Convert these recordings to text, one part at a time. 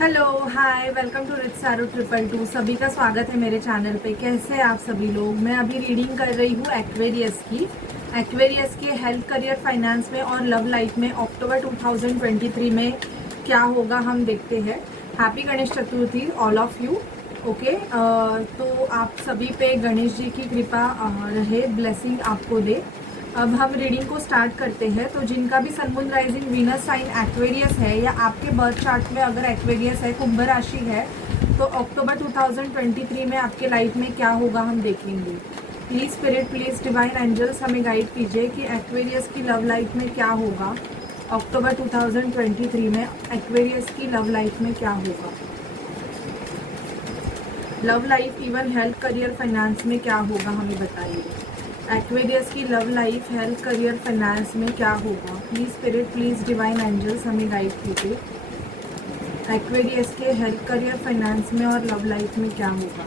Hello hi welcome to rich Saro 222। सभी का स्वागत है मेरे चैनल पे। कैसे हैं आप सभी लोग। मैं अभी रीडिंग कर रही हूँ एक्वेरियस की हेल्थ, करियर, फाइनेंस में और लव लाइफ में अक्टूबर 2023 में क्या होगा हम देखते हैं। Happy Ganesh Chaturthi all of you. Okay, तो आप सभी पे गणेश जी की कृपा रहे, ब्लेसिंग आपको दे। अब हम रीडिंग को स्टार्ट करते हैं। तो जिनका भी sun moon rising Venus sign Aquarius है या आपके बर्थ चार्ट में अगर एक्वेरियस है, कुंभ राशि है, तो अक्टूबर 2023 में आपके लाइफ में क्या होगा हम देखेंगे। Please spirit, please divine angels हमें गाइड कीजिए कि एक्वेरियस की लव लाइफ में क्या होगा। अक्टूबर 2023 में एक्वेरियस की लव लाइफ में क्या होगा। Love life, even health, career, finance में क्या होगा हमें बताइए। एक्वेरियस की love life, health, career, finance में क्या होगा। Please spirit, please divine angels हमें गाइड कीजिए। एक्वेरियस के हेल्थ, करियर, फाइनेंस में और लव लाइफ में क्या होगा।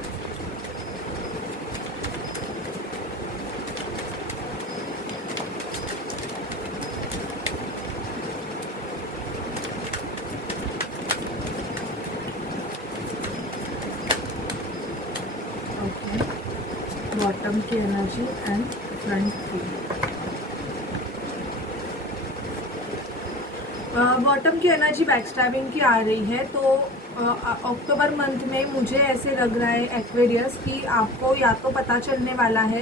ओके, बॉटम की एनर्जी एंड फ्रंट की। बॉटम की एनर्जी बैकस्टैबिंग की आ रही है। तो अक्टूबर मंथ में मुझे ऐसे लग रहा है एक्वेरियस कि आपको या तो पता चलने वाला है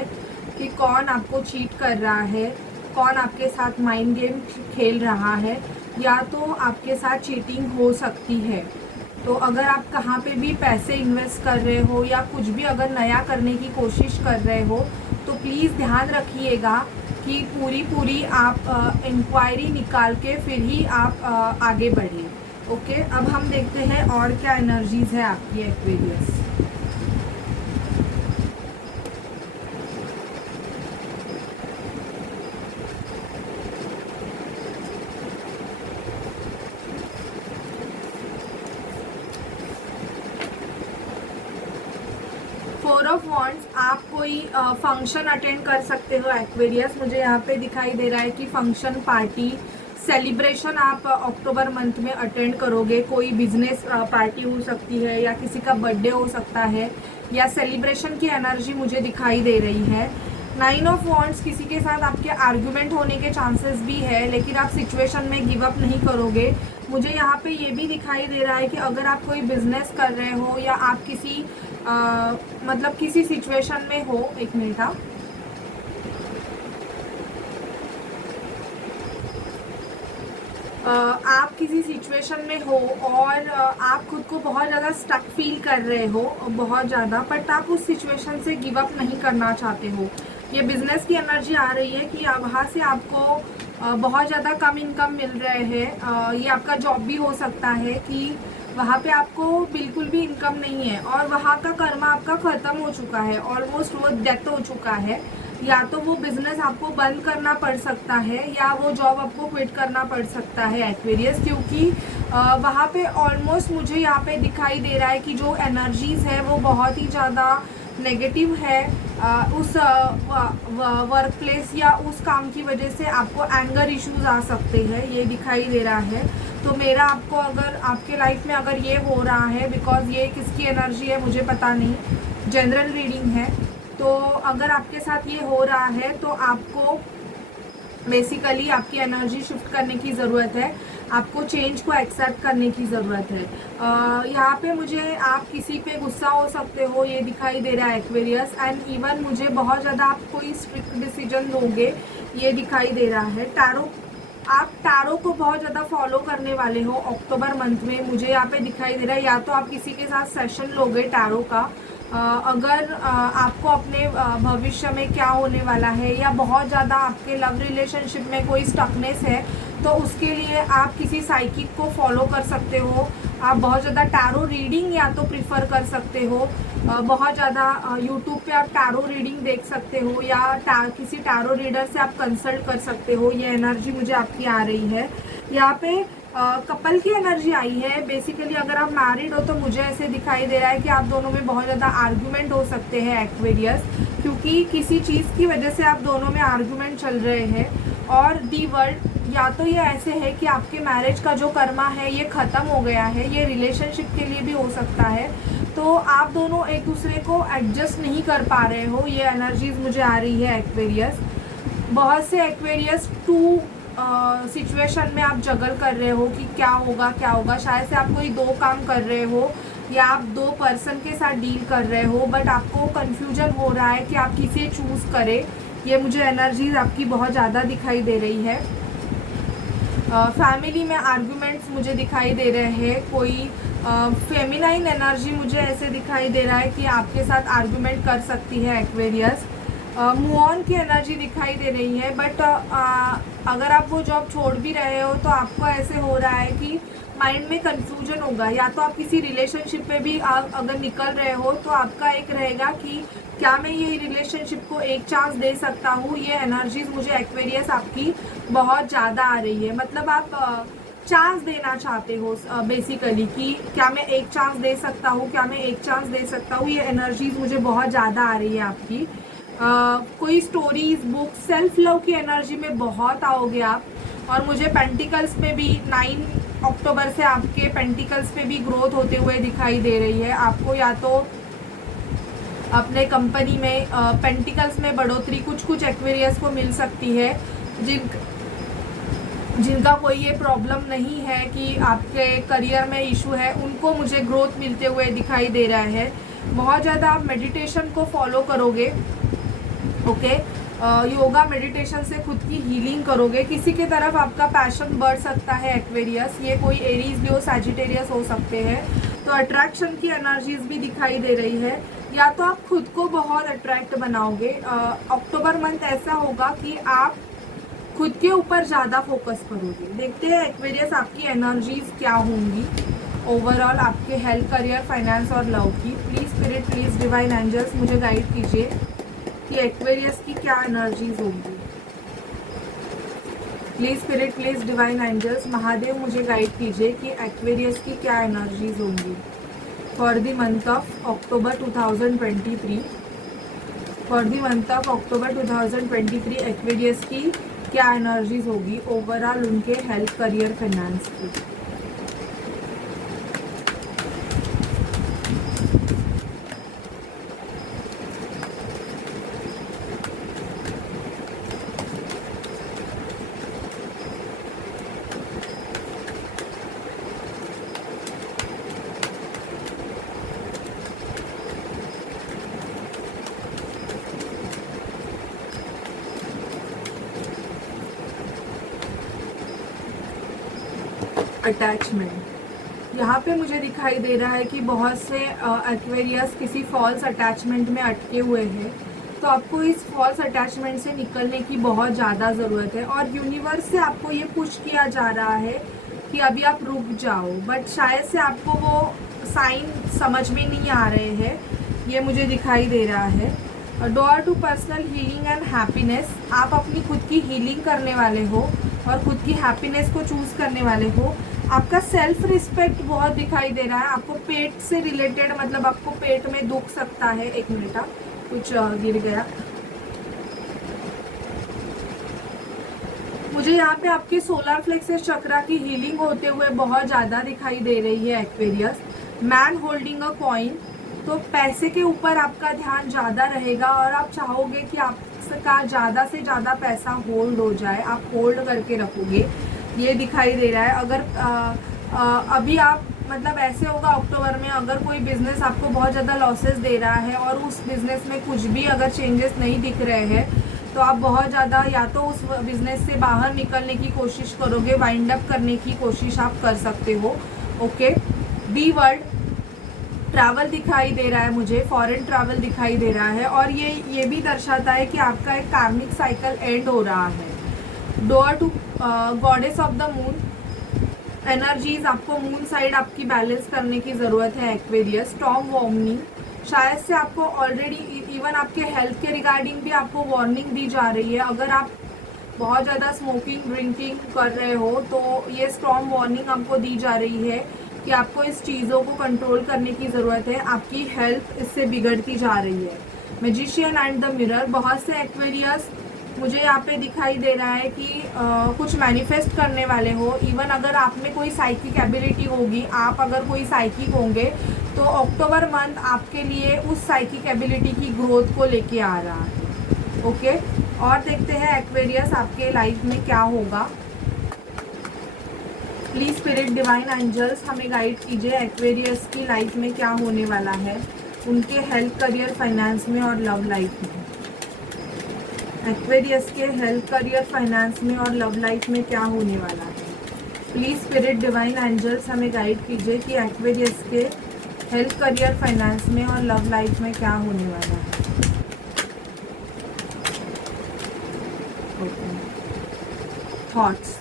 कि कौन आपको चीट कर रहा है, कौन आपके साथ माइंड गेम खेल रहा है, या तो आपके साथ चीटिंग हो सकती है। तो अगर आप कहाँ पे भी पैसे इन्वेस्ट कर रहे हो या कुछ भी अगर नया करने की कोशिश कर रहे हो, तो प्लीज़ ध्यान रखिएगा कि पूरी आप इंक्वायरी निकाल के फिर ही आप आगे बढ़िए। ओके, अब हम देखते हैं और क्या एनर्जीज है आपकी एक्वेरियस। फोर ऑफ वॉन्ड्स, आप कोई फंक्शन अटेंड कर सकते हो एक्वेरियस। मुझे यहाँ पे दिखाई दे रहा है कि फंक्शन, पार्टी, सेलिब्रेशन आप अक्टूबर मंथ में अटेंड करोगे। कोई बिजनेस पार्टी हो सकती है या किसी का बर्थडे हो सकता है, या सेलिब्रेशन की एनर्जी मुझे दिखाई दे रही है। 9 ऑफ वॉन्ड्स, किसी के साथ आपके आर्ग्यूमेंट होने के चांसेस भी है, लेकिन आप सिचुएशन में गिव अप नहीं करोगे। मुझे यहाँ पे ये भी दिखाई दे रहा है कि अगर आप कोई बिजनेस कर रहे हो या आप किसी मतलब किसी सिचुएशन में हो। एक मिनट, आप किसी सिचुएशन में हो और आप खुद को बहुत ज़्यादा स्टक फील कर रहे हो, बहुत ज़्यादा, बट आप उस सिचुएशन से गिव अप नहीं करना चाहते हो। ये बिजनेस की एनर्जी आ रही है कि वहाँ से आपको बहुत ज़्यादा कम इनकम मिल रहे हैं। ये आपका जॉब भी हो सकता है कि वहाँ पे आपको बिल्कुल भी इनकम नहीं है और वहाँ का कर्मा आपका ख़त्म हो चुका है, ऑलमोस्ट वो डेथ हो चुका है। या तो वो बिजनेस आपको बंद करना पड़ सकता है या वो जॉब आपको क्विट करना पड़ सकता है एक्वेरियस, क्योंकि वहाँ पे ऑलमोस्ट मुझे यहाँ पे दिखाई दे रहा है कि जो एनर्जीज है वो बहुत ही ज़्यादा नेगेटिव है। उस वर्क प्लेस या उस काम की वजह से आपको एंगर इश्यूज आ सकते हैं, ये दिखाई दे रहा है। तो मेरा आपको अगर आपके लाइफ में अगर ये हो रहा है, बिकॉज ये किसकी एनर्जी है मुझे पता नहीं, जनरल रीडिंग है, तो अगर आपके साथ ये हो रहा है तो आपको बेसिकली आपकी एनर्जी शिफ्ट करने की ज़रूरत है, आपको चेंज को एक्सेप्ट करने की ज़रूरत है। यहाँ पे मुझे आप किसी पे गुस्सा हो सकते हो, ये दिखाई दे रहा है एक्वेरियस, एंड इवन मुझे बहुत ज़्यादा आप कोई स्ट्रिक्ट डिसीजन लोगे, ये दिखाई दे रहा है। आप टैरो को बहुत ज़्यादा फॉलो करने वाले हो अक्टूबर मंथ में, मुझे यहाँ पे दिखाई दे रहा है। या तो आप किसी के साथ सेशन लोगे टैरो का, अगर आपको अपने भविष्य में क्या होने वाला है या बहुत ज़्यादा आपके लव रिलेशनशिप में कोई स्टकनेस है, तो उसके लिए आप किसी साइकिक को फॉलो कर सकते हो। आप बहुत ज़्यादा टैरो रीडिंग या तो प्रिफर कर सकते हो, बहुत ज़्यादा यूट्यूब पे आप टैरो रीडिंग देख सकते हो या किसी टैरो रीडर से आप कंसल्ट कर सकते हो। ये एनर्जी मुझे आपकी आ रही है। यहाँ पे कपल की एनर्जी आई है। बेसिकली अगर आप मैरिड हो तो मुझे ऐसे दिखाई दे रहा है कि आप दोनों में बहुत ज़्यादा आर्ग्यूमेंट हो सकते हैं एक्वेरियस, क्योंकि किसी चीज़ की वजह से आप दोनों में आर्ग्यूमेंट चल रहे हैं। और दी वर्ल्ड, या तो ये ऐसे है कि आपके मैरिज का जो कर्मा है ये ख़त्म हो गया है, ये रिलेशनशिप के लिए भी हो सकता है। तो आप दोनों एक दूसरे को एडजस्ट नहीं कर पा रहे हो, ये एनर्जीज मुझे आ रही है एक्वेरियस। बहुत से एक्वेरियस टू सिचुएशन में आप जगल कर रहे हो कि क्या होगा क्या होगा। शायद से आप कोई दो काम कर रहे हो या आप दो पर्सन के साथ डील कर रहे हो, बट आपको कन्फ्यूजन हो रहा है कि आप किसे चूज़ करें। ये मुझे एनर्जीज आपकी बहुत ज़्यादा दिखाई दे रही है। फैमिली में आर्गुमेंट्स मुझे दिखाई दे रहे हैं। कोई फेमिनाइन एनर्जी मुझे ऐसे दिखाई दे रहा है कि आपके साथ आर्गुमेंट कर सकती है एक्वेरियस। मूव ऑन की एनर्जी दिखाई दे रही है, बट अगर आप वो जॉब छोड़ भी रहे हो तो आपको ऐसे हो रहा है कि माइंड में कंफ्यूजन होगा। या तो आप किसी रिलेशनशिप में भी अगर निकल रहे हो तो आपका एक रहेगा कि क्या मैं ये रिलेशनशिप को एक चांस दे सकता हूँ। ये एनर्जीज मुझे एक्वेरियस आपकी बहुत ज़्यादा आ रही है। मतलब आप चांस देना चाहते हो बेसिकली कि क्या मैं एक चांस दे सकता हूँ, क्या मैं एक चांस दे सकता हूँ। ये एनर्जीज मुझे बहुत ज़्यादा आ रही है आपकी। कोई स्टोरीज बुक सेल्फ लव की एनर्जी में बहुत आओगे आप। और मुझे पेंटिकल्स में भी 9 अक्टूबर से आपके पेंटिकल्स पे भी ग्रोथ होते हुए दिखाई दे रही है। आपको या तो अपने कंपनी में पेंटिकल्स में बढ़ोतरी कुछ एक्वेरियस को मिल सकती है जिनका कोई ये प्रॉब्लम नहीं है कि आपके करियर में इशू है, उनको मुझे ग्रोथ मिलते हुए दिखाई दे रहा है। बहुत ज़्यादा आप मेडिटेशन को फॉलो करोगे, ओके। योगा मेडिटेशन से खुद की हीलिंग करोगे। किसी की तरफ आपका पैशन बढ़ सकता है एक्वेरियस। ये कोई एरीज लियो सैजिटेरियस हो सकते हैं। तो अट्रैक्शन की एनर्जीज भी दिखाई दे रही है। या तो आप खुद को बहुत अट्रैक्ट बनाओगे। अक्टूबर मंथ ऐसा होगा कि आप खुद के ऊपर ज़्यादा फोकस करोगे। देखते हैं एक्वेरियस आपकी एनर्जीज क्या होंगी ओवरऑल आपके हेल्थ, करियर, फाइनेंस और लव की। Please spirit, please divine angels मुझे गाइड कीजिए कि एक्वेरियस की क्या एनर्जीज होंगी। Please spirit, please divine angels Mahadev मुझे गाइड कीजिए कि एक्वेरियस की क्या एनर्जीज होंगी for the month of October 2023। For the month of October 2023 Aquarius की क्या एनर्जीज होगी ओवरऑल उनके हेल्थ, करियर, फाइनेंस की। अटैचमेंट यहाँ पे मुझे दिखाई दे रहा है कि बहुत से एक्वेरियस किसी फॉल्स अटैचमेंट में अटके हुए हैं। तो आपको इस फॉल्स अटैचमेंट से निकलने की बहुत ज़्यादा ज़रूरत है। और यूनिवर्स से आपको ये पुश किया जा रहा है कि अभी आप रुक जाओ, बट शायद से आपको वो साइन समझ में नहीं आ रहे हैं। ये मुझे दिखाई दे रहा है। Door to personal healing and happiness. आप अपनी खुद की हीलिंग करने वाले हो और खुद की हैप्पीनेस को चूज़ करने वाले हो। आपका सेल्फ रिस्पेक्ट बहुत दिखाई दे रहा है। आपको पेट से रिलेटेड, मतलब आपको पेट में दुख सकता है। एक मिनट, कुछ गिर गया। मुझे यहाँ पे आपके सोलर प्लेक्सस चक्रा की हीलिंग होते हुए बहुत ज़्यादा दिखाई दे रही है Aquarius. Man holding a coin. तो पैसे के ऊपर आपका ध्यान ज़्यादा रहेगा और आप चाहोगे कि आपका ज़्यादा से ज़्यादा पैसा होल्ड हो जाए, आप होल्ड करके रखोगे, ये दिखाई दे रहा है। अगर अभी आप, मतलब ऐसे होगा अक्टूबर में, अगर कोई बिज़नेस आपको बहुत ज़्यादा लॉसेस दे रहा है और उस बिज़नेस में कुछ भी अगर चेंजेस नहीं दिख रहे हैं तो आप बहुत ज़्यादा या तो उस बिज़नेस से बाहर निकलने की कोशिश करोगे, वाइंड अप करने की कोशिश आप कर सकते हो, ओके। बी वर्ड ट्रैवल दिखाई दे रहा है मुझे, फॉरेन ट्रैवल दिखाई दे रहा है। और ये भी दर्शाता है कि आपका एक कार्मिक साइकिल एंड हो रहा है। Door to goddess of the moon energies. आपको मून साइड आपकी बैलेंस करने की ज़रूरत है एक्वेरियस। Storm warning. शायद से आपको ऑलरेडी इवन आपके हेल्थ के रिगार्डिंग भी आपको वार्निंग दी जा रही है। अगर आप बहुत ज़्यादा स्मोकिंग ड्रिंकिंग कर रहे हो तो ये स्टॉर्म वार्निंग आपको दी जा रही है कि आपको इस चीज़ों को कंट्रोल करने की ज़रूरत है। आपकी हेल्थ इससे बिगड़ती जा रही है। Magician and the mirror. बहुत से एक्वेरियस मुझे यहाँ पे दिखाई दे रहा है कि कुछ मैनिफेस्ट करने वाले हो। इवन अगर आप में कोई साइकिक एबिलिटी होगी, आप अगर कोई साइकिक होंगे, तो अक्टूबर मंथ आपके लिए उस साइकिक एबिलिटी की ग्रोथ को लेके आ रहा है। ओके, और देखते हैं एक्वेरियस आपके लाइफ में क्या होगा। प्लीज स्पिरिट डिवाइन एंजल्स हमें गाइड कीजिए, एक्वेरियस की लाइफ में क्या होने वाला है, उनके हेल्थ, करियर, फाइनेंस में और लव लाइफ में। एक्वेरियस के हेल्थ, करियर, फाइनेंस में और लव लाइफ में क्या होने वाला है। प्लीज स्पिरिट डिवाइन एंजल्स हमें गाइड कीजिए कि एक्वेरियस के हेल्थ, करियर, फाइनेंस में और लव लाइफ में क्या होने वाला है। थॉट्स,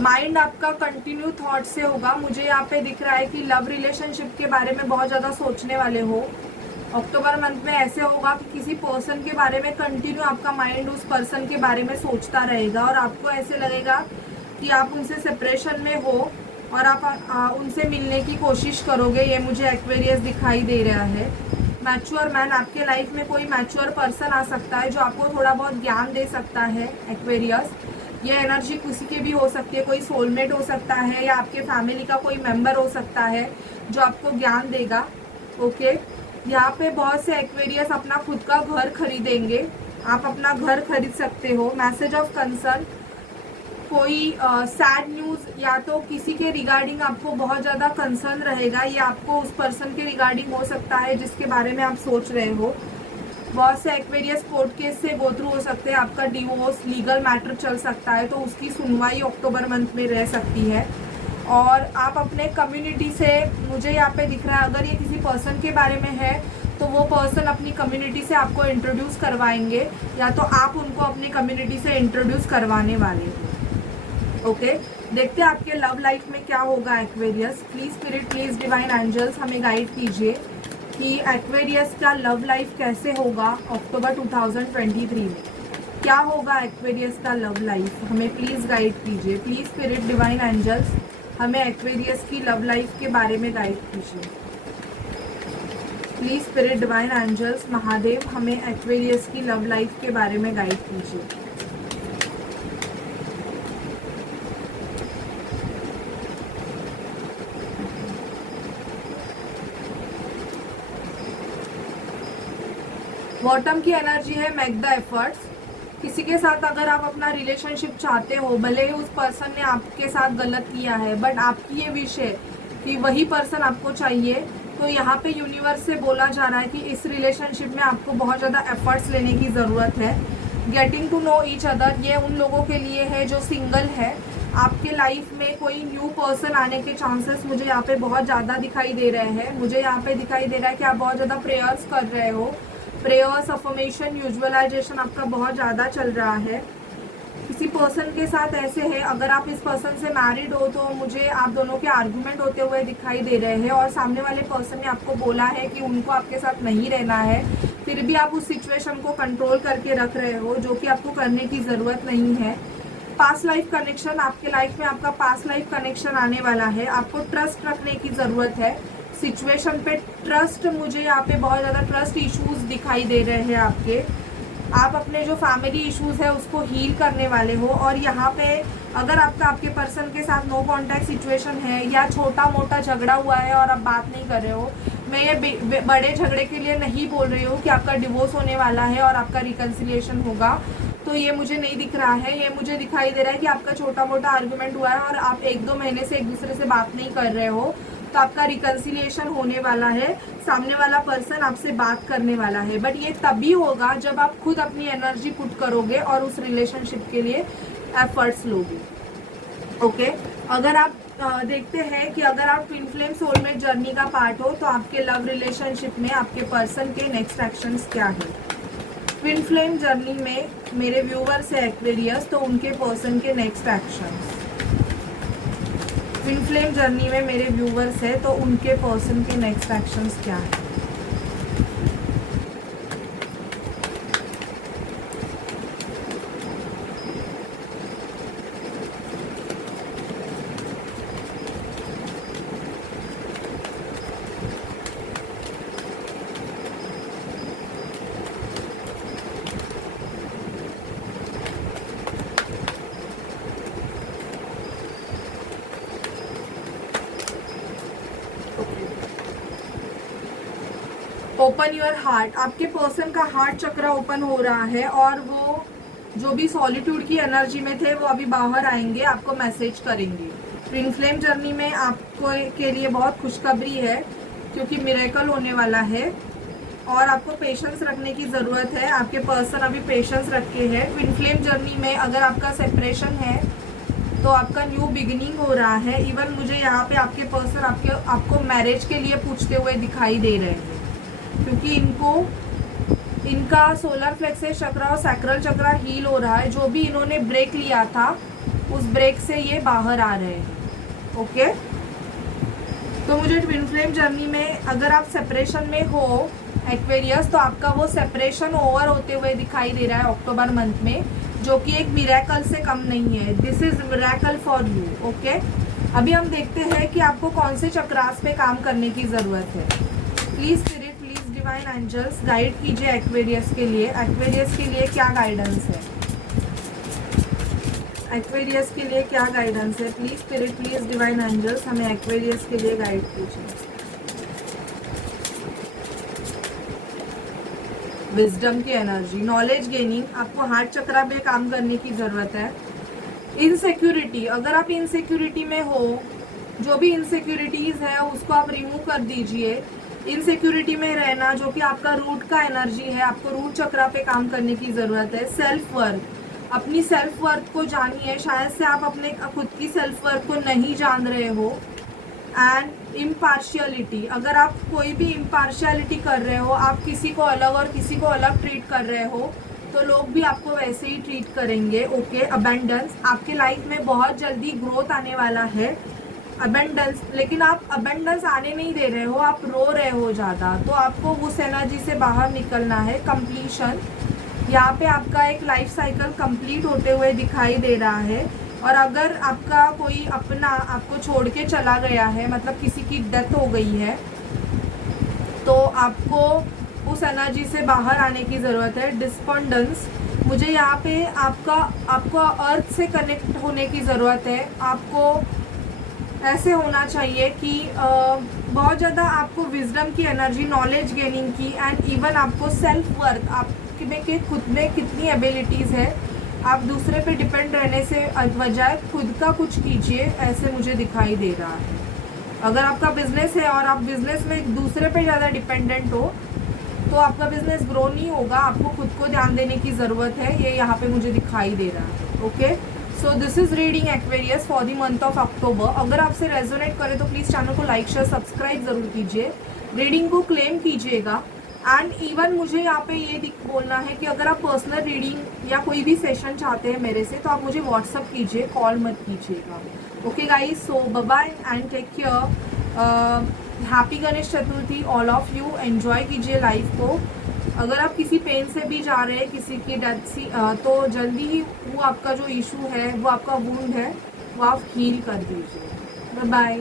माइंड आपका कंटिन्यू थॉट से होगा। मुझे यहाँ पे दिख रहा है कि लव रिलेशनशिप के बारे में बहुत ज़्यादा सोचने वाले हो। अक्टूबर मंथ में ऐसे होगा कि किसी पर्सन के बारे में कंटिन्यू आपका माइंड उस पर्सन के बारे में सोचता रहेगा और आपको ऐसे लगेगा कि आप उनसे सेपरेशन में हो और आप उनसे मिलने की कोशिश करोगे। ये मुझे एक्वेरियस दिखाई दे रहा है। मैच्योर मैन, आपके लाइफ में कोई मैच्योर पर्सन आ सकता है जो आपको थोड़ा बहुत ज्ञान दे सकता है। एक्वेरियस, ये एनर्जी किसी की भी हो सकती है, कोई सोलमेट हो सकता है या आपके फैमिली का कोई मेंबर हो सकता है जो आपको ज्ञान देगा। ओके, यहाँ पे बहुत से एक्वेरियस अपना खुद का घर खरीदेंगे। आप अपना घर खरीद सकते हो। मैसेज ऑफ कंसर्न, कोई सैड न्यूज़ या तो किसी के रिगार्डिंग आपको बहुत ज़्यादा कंसर्न रहेगा, ये आपको उस पर्सन के रिगार्डिंग हो सकता है जिसके बारे में आप सोच रहे हो। बहुत से एक्वेरियस कोर्ट केस से गो थ्रू हो सकते हैं। आपका डिवोर्स, लीगल मैटर चल सकता है, तो उसकी सुनवाई अक्टूबर मंथ में रह सकती है। और आप अपने कम्युनिटी से, मुझे यहाँ पे दिख रहा है अगर ये किसी पर्सन के बारे में है तो वो पर्सन अपनी कम्युनिटी से आपको इंट्रोड्यूस करवाएंगे या तो आप उनको अपनी कम्युनिटी से इंट्रोड्यूस करवाने वाले हो। ओके, देखते हैं आपके लव लाइफ में क्या होगा Aquarius. Please spirit, please divine angels हमें गाइड कीजिए कि एक्वेरियस का लव लाइफ कैसे होगा अक्टूबर 2023 में। क्या होगा एक्वेरियस का लव लाइफ, हमें प्लीज़ गाइड कीजिए। प्लीज़ स्पिरिट डिवाइन एंजल्स हमें एक्वेरियस की लव लाइफ के बारे में गाइड कीजिए। Please spirit divine angels Mahadev हमें एक्वेरियस की लव लाइफ के बारे में गाइड कीजिए। बॉटम की एनर्जी है मेक द एफर्ट्स। किसी के साथ अगर आप अपना रिलेशनशिप चाहते हो, भले ही उस पर्सन ने आपके साथ गलत किया है, बट आपकी ये विश है कि वही पर्सन आपको चाहिए, तो यहाँ पे यूनिवर्स से बोला जा रहा है कि इस रिलेशनशिप में आपको बहुत ज़्यादा एफर्ट्स लेने की ज़रूरत है। Getting to know each other, ये उन लोगों के लिए है जो सिंगल है। आपके लाइफ में कोई न्यू पर्सन आने के चांसेस मुझे यहाँ पे बहुत ज़्यादा दिखाई दे रहे हैं। मुझे यहाँ पे दिखाई दे रहा है कि आप बहुत ज़्यादा प्रेयर्स कर रहे हो। प्रेयर्स, अफर्मेशन, विजुअलाइजेशन आपका बहुत ज़्यादा चल रहा है। किसी पर्सन के साथ ऐसे है, अगर आप इस पर्सन से मैरिड हो तो मुझे आप दोनों के आर्गुमेंट होते हुए दिखाई दे रहे हैं और सामने वाले पर्सन ने आपको बोला है कि उनको आपके साथ नहीं रहना है, फिर भी आप उस सिचुएशन को कंट्रोल करके रख रहे हो, जो कि आपको करने की ज़रूरत नहीं है। पास्ट लाइफ कनेक्शन, आपके लाइफ में आपका पास्ट लाइफ कनेक्शन आने वाला है। आपको ट्रस्ट रखने की ज़रूरत है सिचुएशन पे। ट्रस्ट, मुझे यहाँ पे बहुत ज़्यादा ट्रस्ट इश्यूज दिखाई दे रहे हैं आपके। आप अपने जो फैमिली इश्यूज है उसको हील करने वाले हो। और यहाँ पे अगर आपके पर्सन के साथ नो कांटेक्ट सिचुएशन है या छोटा मोटा झगड़ा हुआ है और आप बात नहीं कर रहे हो, मैं ये बड़े झगड़े के लिए नहीं बोल रही हूँ कि आपका डिवोर्स होने वाला है और आपका रिकन्सिलिएशन होगा, तो ये मुझे नहीं दिख रहा है। ये मुझे दिखाई दे रहा है कि आपका छोटा मोटा आर्गुमेंट हुआ है और आप 1-2 महीने से एक दूसरे से बात नहीं कर रहे हो, तो आपका रिकन्सिलिएशन होने वाला है। सामने वाला पर्सन आपसे बात करने वाला है, बट ये तभी होगा जब आप खुद अपनी एनर्जी पुट करोगे और उस रिलेशनशिप के लिए एफर्ट्स लोगे। ओके, अगर आप देखते हैं कि अगर आप ट्विन फ्लेम सोलमेट जर्नी का पार्ट हो तो आपके लव रिलेशनशिप में आपके पर्सन के नेक्स्ट एक्शंस क्या है। ट्विन फ्लेम जर्नी में मेरे व्यूवर्स है एक्वेरियस, तो उनके पर्सन के next actions. Twin flame journey में मेरे व्यूवर्स है तो उनके पर्सन के नेक्स्ट एक्शंस क्या है। ओपन योर हार्ट, आपके पर्सन का हार्ट चक्र ओपन हो रहा है और वो जो भी सॉलिट्यूड की एनर्जी में थे वो अभी बाहर आएंगे, आपको मैसेज करेंगे। ट्विन फ्लेम जर्नी में आपको के लिए बहुत खुशखबरी है क्योंकि मिरेकल होने वाला है और आपको पेशेंस रखने की ज़रूरत है। आपके पर्सन अभी पेशेंस रखे हैं। ट्विन फ्लेम जर्नी में अगर आपका सेपरेशन है तो आपका न्यू बिगिनिंग हो रहा है। इवन मुझे यहाँ पे आपके पर्सन आपको मैरिज के लिए पूछते हुए दिखाई दे रहे हैं क्योंकि इनका सोलर प्लेक्सस चक्र और सैक्रल चक्र हील हो रहा है। जो भी इन्होंने ब्रेक लिया था उस ब्रेक से ये बाहर आ रहे हैं। ओके, तो मुझे ट्विन फ्लेम जर्नी में अगर आप सेपरेशन में हो एक्वेरियस तो आपका वो सेपरेशन ओवर होते हुए दिखाई दे रहा है अक्टूबर मंथ में, जो कि एक मिरेकल से कम नहीं है। This is miracle for you. Okay, अभी हम देखते हैं कि आपको कौन से चक्रास पे काम करने की ज़रूरत है। Please spirit, please divine angels guide कीजिए एक्वेरियस के लिए। एक्वेरियस के लिए क्या गाइडेंस है? एक्वेरियस के लिए क्या गाइडेंस है? Please spirit, please divine angels हमें एक्वेरियस के लिए गाइड कीजिए। विजडम की एनर्जी, नॉलेज गेनिंग, आपको हार्ट चक्रा पे काम करने की ज़रूरत है। इनसिक्योरिटी, अगर आप इनसिक्योरिटी में हो, जो भी इनसिक्योरिटीज़ है उसको आप रिमूव कर दीजिए। इनसिक्योरिटी में रहना जो कि आपका रूट का एनर्जी है, आपको रूट चक्रा पे काम करने की ज़रूरत है। सेल्फ वर्थ, अपनी सेल्फ वर्थ को जानिए। शायद से आप अपने खुद की सेल्फ वर्थ को नहीं जान रहे हो। एंड इम्पार्शियलिटी, अगर आप कोई भी इम्पार्शियलिटी कर रहे हो, आप किसी को अलग और किसी को अलग ट्रीट कर रहे हो तो लोग भी आपको वैसे ही ट्रीट करेंगे। ओके, अबेंडेंस, आपके लाइफ में बहुत जल्दी ग्रोथ आने वाला है। अबेंडेंस, लेकिन आप अबेंडेंस आने नहीं दे रहे हो, आप रो रहे हो ज़्यादा, तो आपको उस एनर्जी से बाहर निकलना है। कंप्लीशन, यहाँ पे आपका एक लाइफ साइकिल कंप्लीट होते हुए दिखाई दे रहा है। और अगर आपका कोई अपना आपको छोड़ के चला गया है, मतलब किसी की डेथ हो गई है, तो आपको उस एनर्जी से बाहर आने की ज़रूरत है। डिस्पॉन्डेंस, मुझे यहाँ पे आपको अर्थ से कनेक्ट होने की ज़रूरत है। आपको ऐसे होना चाहिए कि बहुत ज़्यादा आपको विजडम की एनर्जी, नॉलेज गेनिंग की, एंड इवन आपको सेल्फ वर्थ, आपके के खुद में कितनी एबिलिटीज़ है, आप दूसरे पे डिपेंड रहने से बजाय खुद का कुछ कीजिए, ऐसे मुझे दिखाई दे रहा है। अगर आपका बिजनेस है और आप बिजनेस में एक दूसरे पे ज़्यादा डिपेंडेंट हो तो आपका बिजनेस ग्रो नहीं होगा। आपको खुद को ध्यान देने की ज़रूरत है, ये यहाँ पे मुझे दिखाई दे रहा है। Okay, so this is reading Aquarius for the month of अक्टूबर। अगर आपसे रेजोनेट करे तो प्लीज़ चैनल को लाइक, शेयर, सब्सक्राइब ज़रूर कीजिए। रीडिंग को क्लेम कीजिएगा। एंड इवन मुझे यहाँ पे ये बोलना है कि अगर आप पर्सनल रीडिंग या कोई भी सेशन चाहते हैं मेरे से तो आप मुझे व्हाट्सअप कीजिए, कॉल मत कीजिएगा। Okay guys, so bye bye and take care. Happy Ganesh Chaturthi all of you. Enjoy कीजिए लाइफ को। अगर आप किसी पेन से भी जा रहे हैं, किसी की डेथ सी, तो जल्दी ही वो आपका जो इशू है, वो आपका वुंड है, वो आप हील कर दीजिए। Bye bye.